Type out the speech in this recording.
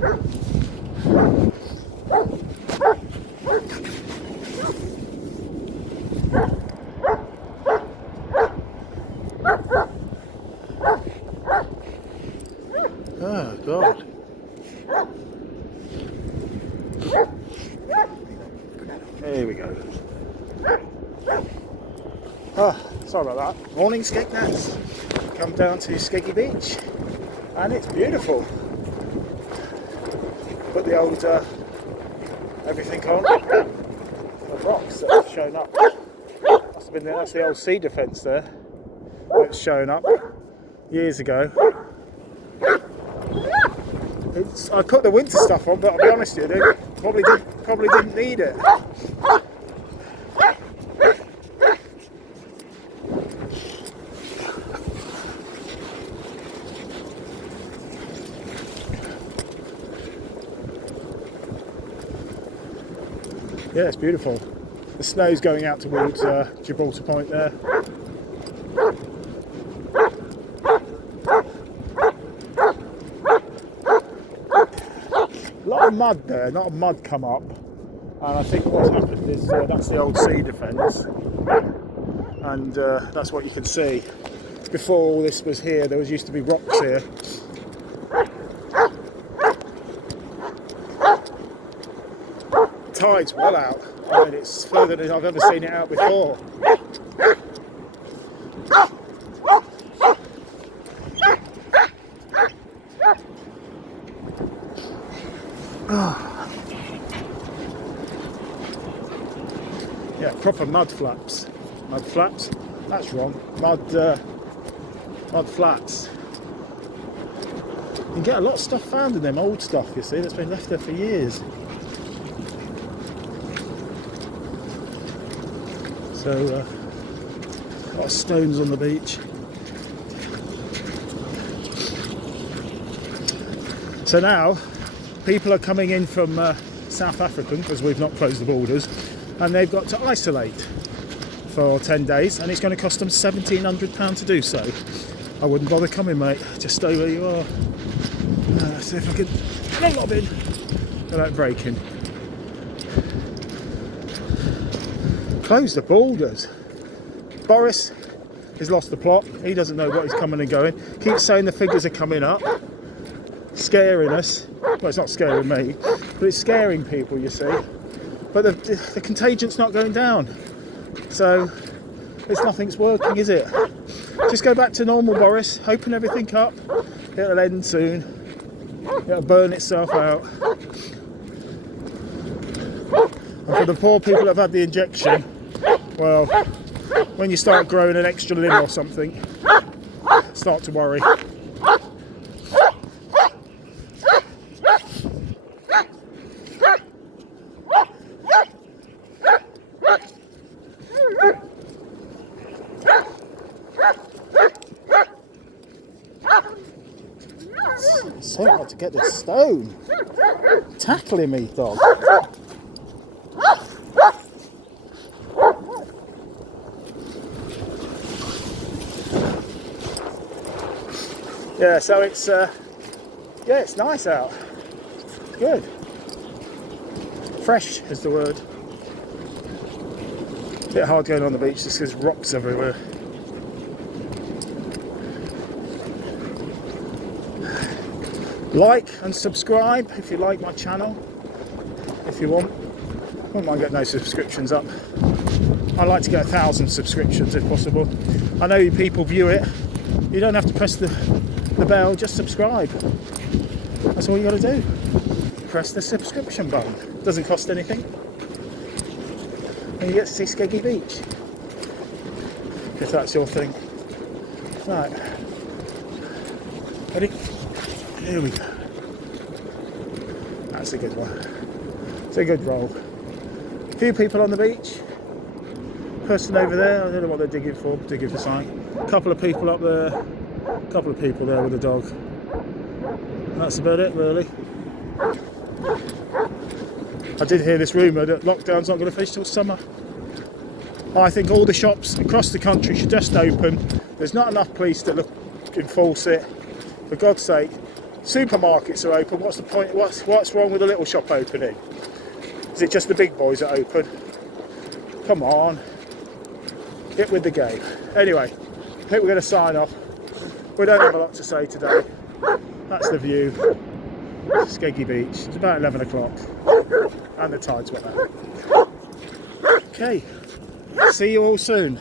Oh God. Here we go. Oh, sorry about that. Morning, Skegness. Come down to Skeggy Beach and it's beautiful. Put the old everything on. The rocks that have shown up. Must have been there. That's the old sea defence there. It's shown up years ago. I put the winter stuff on, but I'll be honest with you, probably didn't need it. Yeah, it's beautiful. The snow's going out towards Gibraltar Point there. A lot of mud there, not a mud come up. And I think what's happened is that's the old sea defence. And that's what you can see. Before all this was here, there used to be rocks here. Tide's well out. I mean, it's further than I've ever seen it out before. Yeah, proper mud flaps. Mud flaps? That's wrong. Mud flats. You can get a lot of stuff found in them, old stuff, you see, that's been left there for years. So, a lot of stones on the beach. So now, people are coming in from South Africa, because we've not closed the borders, and they've got to isolate for 10 days, and it's going to cost them £1,700 to do so. I wouldn't bother coming, mate. Just stay where you are. See if I can get a lob in without breaking. Close the borders. Boris has lost the plot. He doesn't know what is coming and going. Keeps saying the figures are coming up, scaring us. Well, it's not scaring me, but it's scaring people, you see. But the contagion's not going down. So nothing's working, is it? Just go back to normal, Boris. Open everything up. It'll end soon. It'll burn itself out. And for the poor people that have had the injection, well, when you start growing an extra limb or something, start to worry. It's so hard to get this stone. Tackling me, dog. Yeah, so it's it's nice out. It's good. Fresh is the word. A bit hard going on the beach just because rocks everywhere. Like and subscribe if you like my channel. If you want. Wouldn't mind getting those subscriptions up. I'd like to get 1,000 subscriptions if possible. I know you people view it. You don't have to press the bell, just subscribe. That's all you got to do. Press the subscription button. Doesn't cost anything. And you get to see Skeggy Beach. If that's your thing. Right. Ready? Here we go. That's a good one. It's a good roll. A few people on the beach. Person over there, I don't know what they're digging for something. A couple of people up there. A couple of people there with a dog. And that's about it, really. I did hear this rumour that lockdown's not going to finish till summer. I think all the shops across the country should just open. There's not enough police that enforce it. For God's sake, Supermarkets are open. What's the point? What's wrong with the little shop opening? Is it just the big boys that open? Come on, get with the game. Anyway, I think we're going to sign off. We don't have a lot to say today. That's the view. Skeggy Beach. It's about 11 o'clock and the tide's went out. Okay, see you all soon.